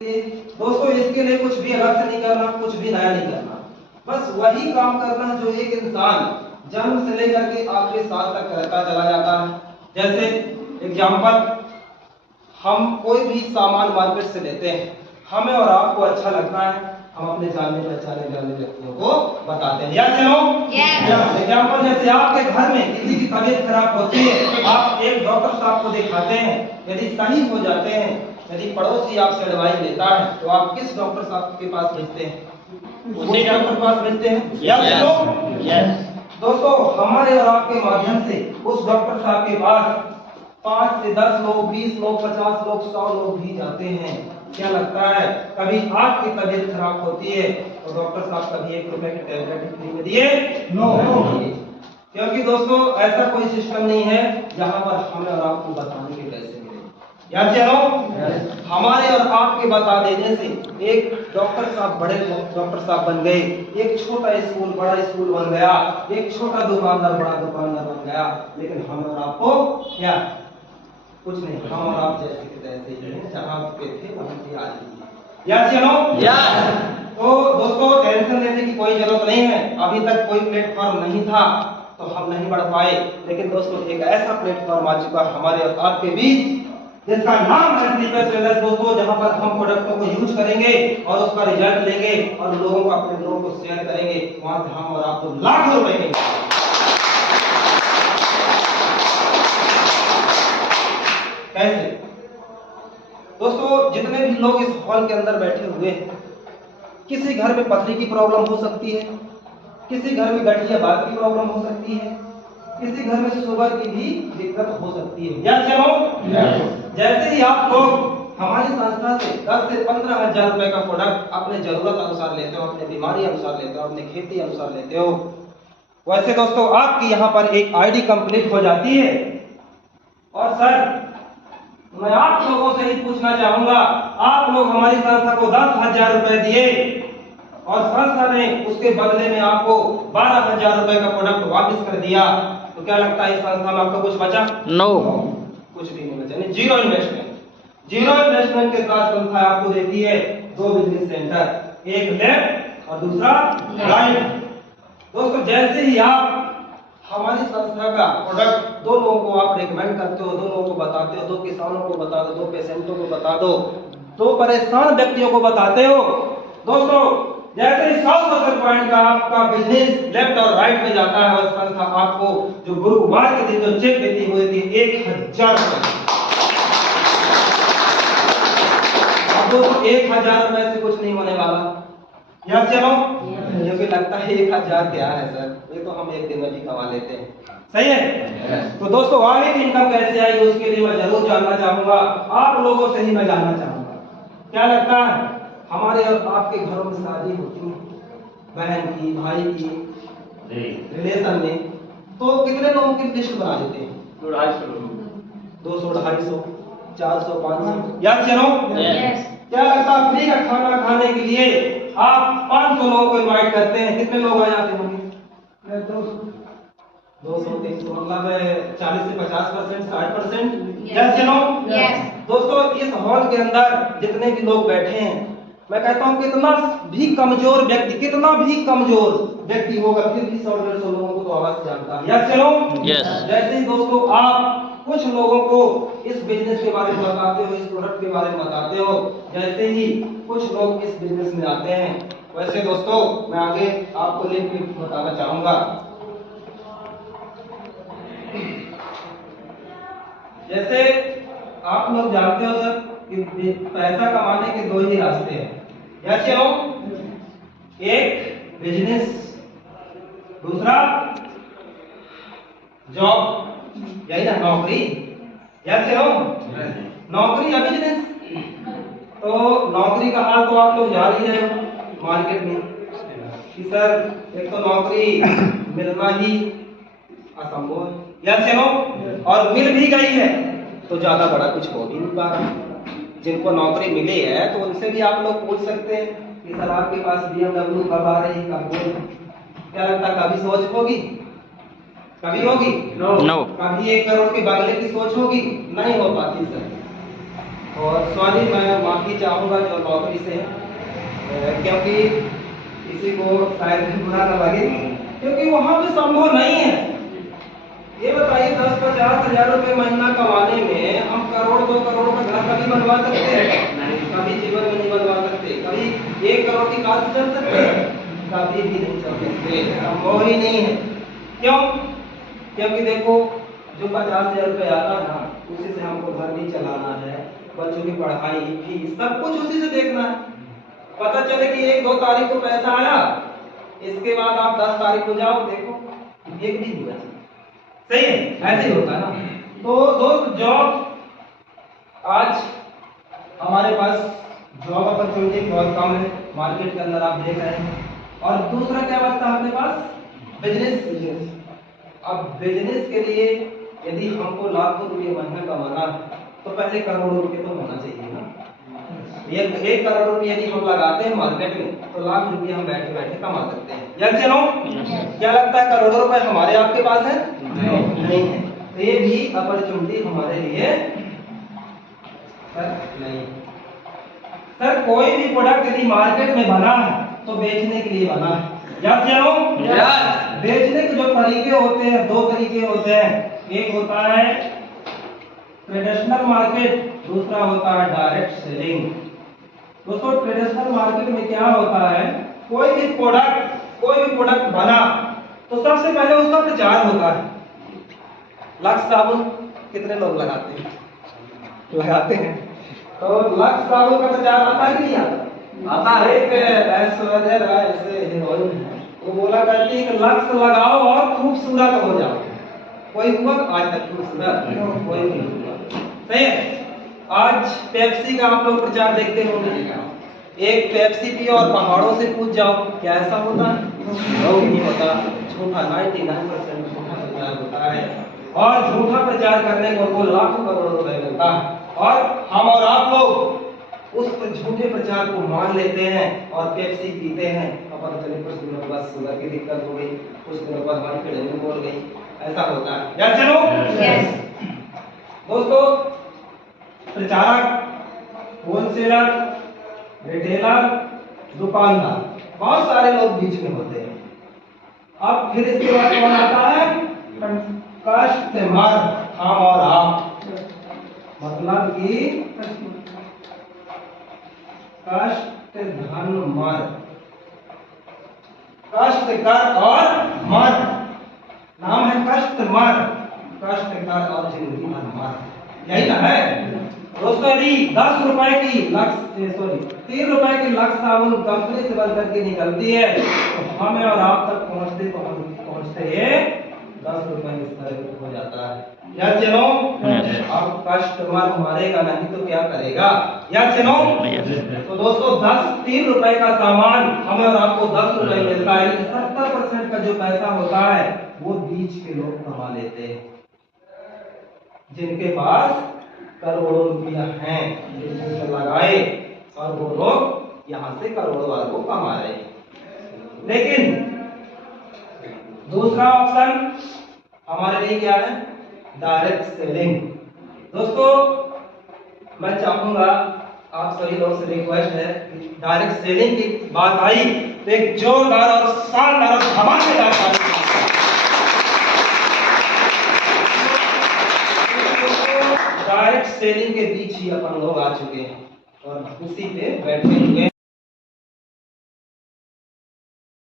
दोस्तों इसके लिए कुछ भी अलग से नहीं करना, कुछ भी नया नहीं करना, बस वही काम करना जो एक इंसान जन्म से लेकर के आखिरी सांस तक करता चला जाता है। जैसे एग्जाम्पल, हम कोई भी सामान मार्केट से लेते हैं, हमें और आपको अच्छा लगता है, हम अपने जानने पहचाने वाले व्यक्तियों को बताते हैं। Yes no? एग्जाम्पल, जैसे आपके घर में किसी की तबीयत खराब होती है, आप एक डॉक्टर साहब को दिखाते हैं, यदि सही हो जाते हैं, यदि पड़ोसी आपसे एडवाइस लेता है, तो आप किस डॉक्टर साहब के पास भेजते हैं? उसी डॉक्टर के पास भेजते हैं। Yes no? दोस्तों हमारे और आपके माध्यम से उस डॉक्टर साहब के पास 5 से 10 लोग, 20 लोग, 50 लोग, 100 लोग भी जाते हैं। क्या लगता है कभी आपकी तबीयत खराब होती है तो डॉक्टर साहब कभी 1 रुपए की टैबलेट फ्री में दिए? नो। क्योंकि दोस्तों ऐसा कोई सिस्टम नहीं है जहां पर हमें और आपको बताने के पैसे मिले। याद चलो, हमारे और आपके बता देने से एक डॉक्टर साहब बड़े डॉक्टर साहब बन गए, एक छोटा स्कूल बड़ा स्कूल बन गया, एक छोटा दुकानदार बड़ा दुकानदार बन गया, लेकिन हम और आपको क्या कुछ नहीं, हम और आप जैसे के तैसे ही हैं, जहां पे थे वहीं पे आज भी। यस या नो? यस। तो दोस्तों टेंशन लेने की कोई जरूरत नहीं है। अभी तक कोई प्लेटफॉर्म नहीं था तो हम नहीं बढ़ पाए, लेकिन दोस्तों एक ऐसा प्लेटफॉर्म आ चुका हमारे और आपके बीच जिसका नाम है स्लीपर्स वेलनेस दोस्तों, जहां पर हम प्रोडक्टों को यूज करेंगे और उसका रिजल्ट लेंगे और लोगों को अपने लोगों को शेयर करेंगे, वहां से हम और आपको लाखों रुपए देंगे। कैसे? दोस्तों जितने भी लोग इस हॉल के अंदर बैठे हुए हैं, किसी घर में पथरी की प्रॉब्लम हो सकती है, किसी घर में गठिया बात की प्रॉब्लम हो सकती है, किसी घर में शुगर की भी दिक्कत हो सकती है। यस या नो? जैसे ही आप लोग हमारी संस्था से 10 से 15 हजार रुपए का प्रोडक्ट अपने जरूरत अनुसार लेते हो, अपने बीमारी अनुसार लेते हो, अपने खेती अनुसार लेते हो, वैसे दोस्तों आपकी यहाँ पर एक आईडी कंप्लीट हो जाती है। और सर मैं आप लोगों से ही पूछना चाहूंगा, आप लोग हमारी संस्था को 10,000 रुपए दिए और संस्था ने उसके बदले में आपको 12,000 रुपए का प्रोडक्ट वापस कर दिया, तो क्या लगता है इस संस्था में आपको कुछ बचा? नो। कुछ भी नहीं बचा, जीरो इन्वेस्टमेंट। जीरो इन्वेस्टमेंट के साथ संस्था आपको देती है 2 बिजनेस सेंटर, एक लेफ्ट और दूसरा राइट। दोस्तों जैसे ही आप हमारी संस्था का प्रोडक्ट 2 लोगों को आप रिकमेंड करते हो, 2 लोगों को बताते हो, 2 किसानों को बता दो, 2 पेशेंटों को बता दो, 2 परेशान व्यक्तियों को बताते हो, दोस्तों जैसे ही 100 पॉइंट का आपका बिजनेस लेफ्ट और राइट में जाता है, और संस्था आपको जो गुरुवार के दिन जो चेक देती हुई थी 1,000 रुपए, अब दोस्तों 1,000 रुपए से कुछ नहीं होने वाला। यहाँ चलो, क्योंकि लगता है 1,000 क्या है सर, ये तो हम एक दिन में भी कमा लेते हैं, सही है? तो दोस्तों आगे की इनकम कैसे आएगी उसके लिए मैं जरूर जानना चाहूंगा, आप लोगों से ही मैं जानना चाहूंगा। क्या लगता है हमारे और आपके घरों में शादी होती है, बहन की, भाई की, रिलेशन में, तो कितने लोगों की लिस्ट बना देते हैं? 250 लोग, 200, 250, 400, 500। याद चलो, क्या लगता है फ्री का खाना खाने के लिए आप 500 लोगों को इनवाइट करते हैं, कितने लोग आ जाते होंगे? 200, 300, मतलब 40 से 50%, 60%। यस चलो। दोस्तों इस हॉल के अंदर जितने भी लोग बैठे हैं, मैं कहता हूँ कितना भी कमजोर व्यक्ति, कितना भी कमजोर व्यक्ति होगा, फिर भी 100-150 लोगों को तो आवाज जानता है। यस चलो। जैसे ही दोस्तों आप कुछ लोगों को इस बिजनेस के बारे में बताते हो, इस प्रोडक्ट के बारे में बताते हो, जैसे ही कुछ लोग इस बिजनेस में आते हैं, वैसे दोस्तों मैं आगे आपको लिंक बताना चाहूंगा। जैसे आप लोग जानते हो सर कि पैसा कमाने के 2 ही रास्ते हैं। यस या नो? एक बिजनेस, दूसरा जॉब, यही ना, नौकरी। यस या नो? नौकरी या बिजनेस। तो नौकरी का हाल तो आप लोग जान ही रहे हो मार्केट में कि सर एक तो नौकरी मिलना ही असंभव है। यस या नो? और मिल भी गई है तो ज्यादा बड़ा कुछ हो भी नहीं पा रहा। जिनको नौकरी मिली है तो उनसे भी आप लोग पूछ सकते हैं कि सर आपके पास BMW कब आ रही, कब होगी? क्या लगता कभी सोच होगी? कभी होगी? नो। कभी 1 करोड़ के बंगले की सोच होगी? नहीं हो पाती सर। और सॉरी, मैं माफ़ी चाहूँगा जो नौकरी से क्योंकि किसी को शायद बुरा ना लगे, क्योंकि वहाँ पे संभव नहीं है। ये बताइए 10-50 हज़ार रुपये महीना कमाने में हम करोड़ 2 करोड़ का घर कभी बनवा सकते हैं? नहीं, कभी जीवन में नहीं बनवा सकते। कभी 1 करोड़ की कार से चल सकते हैं? कभी भी नहीं चल सकते, संभव ही नहीं है। क्यों? क्योंकि देखो, जो 50,000 रुपये आता है ना, उसी से हमको घर भी चलाना है, बच्चों की पढ़ाई फीस सब कुछ उसी से देखना है। पता चले कि 1-2 तारीख को पैसा आया, इसके बाद आप 10 तारीख को जाओ, देखो एक भी नहीं बचा। सही है, ऐसे ही होता है ना। तो दोस्त, जॉब आज हमारे पास जॉब अपॉर्चुनिटी बहुत कम है मार्केट के अंदर, आप देख रहे हैं। और दूसरा क्या बचता है अपने पास? बिजनेस। अब बिजनेस के लिए यदि हमको लाखों रुपये महीना कमाना है तो पहले करोड़ों रुपये तो होना चाहिए ना। 1 करोड़ रुपये यदि हम लगाते हैं मार्केट में तो लाख रुपये हम बैठे बैठे कमा सकते हैं। यस या नो? क्या लगता है करोड़ों रुपए हमारे आपके पास है? नहीं है। तो ये भी अपॉर्चुनिटी हमारे लिए सर नहीं। सर, कोई भी प्रोडक्ट यदि मार्केट में बना है तो बेचने के लिए बना है। यस या नो? यस। बेचने के जो तरीके होते हैं, 2 तरीके होते हैं। एक होता है ट्रेडिशनल मार्केट, दूसरा होता है डायरेक्ट सेलिंग। दोस्तों, ट्रेडिशनल मार्केट में क्या होता है, कोई भी प्रोडक्ट बना तो सबसे पहले उसका प्रचार होता है। लक्स साबुन कितने लोग लगाते हैं? तो लक्स साबुन का प्रचार आता है कि नहीं आता है? एक ऐश्वर्या राय ऐसे हीरोइन है, वो बोला करती है कि लक्स लगाओ और खूबसूरत हो जाओ। कोई हुआ आज तक खूबसूरत? कोई नहीं हुआ। सही है। आज पेप्सी का आप लोग प्रचार देखते होंगे, एक पेप्सी पियो और पहाड़ों से कूद जाओ, क्या ऐसा होता है? नहीं होता। झूठा 99% झूठा प्रचार होता है, और झूठा प्रचार करने को उनको लाखों करोड़ों रुपए मिलता है, और हम और आप लोग उस झूठे प्रचार को मान लेते हैं और पेप्सी पीते हैं। और पता चले कुछ दिनों बाद शुगर की दिक्कत हो गई, कुछ दिनों बाद हमारी किडनी बोल गई, ऐसा होता है। या चलो दोस्तों, प्रचारक, होलसेलर, रिटेलर, दुकानदार, बहुत सारे लोग बीच में होते हैं। अब फिर इसके बाद कौन आता है? कस्टमर, हम और आप, मतलब कि कस्टमर, कष्ट कर और मर, नाम है कस्टमर, कष्ट कर और जिंदगी भर मर, यही ना है दोस्तों। यदि 10 रुपए की 3 रुपए की लक्स साबुन कंपनी से बन करके निकलती है तो हमें और आप तक पहुंचते ये 10 रुपए हो जाता है। यस या नो? अब कस्टमर मारेगा नहीं तो क्या करेगा? यस या नो? तो दोस्तों, 3 रुपए का सामान हमें और आपको 10 रुपए मिलता है। 70% का जो पैसा होता है वो बीच के लोग कमा लेते हैं, जिनके पास करोड़ों रुपया हैं, जिसमें लगाए और वो लोग यहाँ से करोड़ों वालों को कमा रहे हैं। लेकिन दूसरा ऑप्शन हमारे लिए क्या है? Direct selling. दोस्तों, मैं चाहूंगा आप सभी लोग से रिक्वेस्ट है कि डायरेक्ट सेलिंग की बात आई तो एक जोरदार और शानदार और धमाकेदार डायरेक्ट सेलिंग के बीच ही अपन लोग आ चुके हैं और उसी पे बैठे हुए हैं।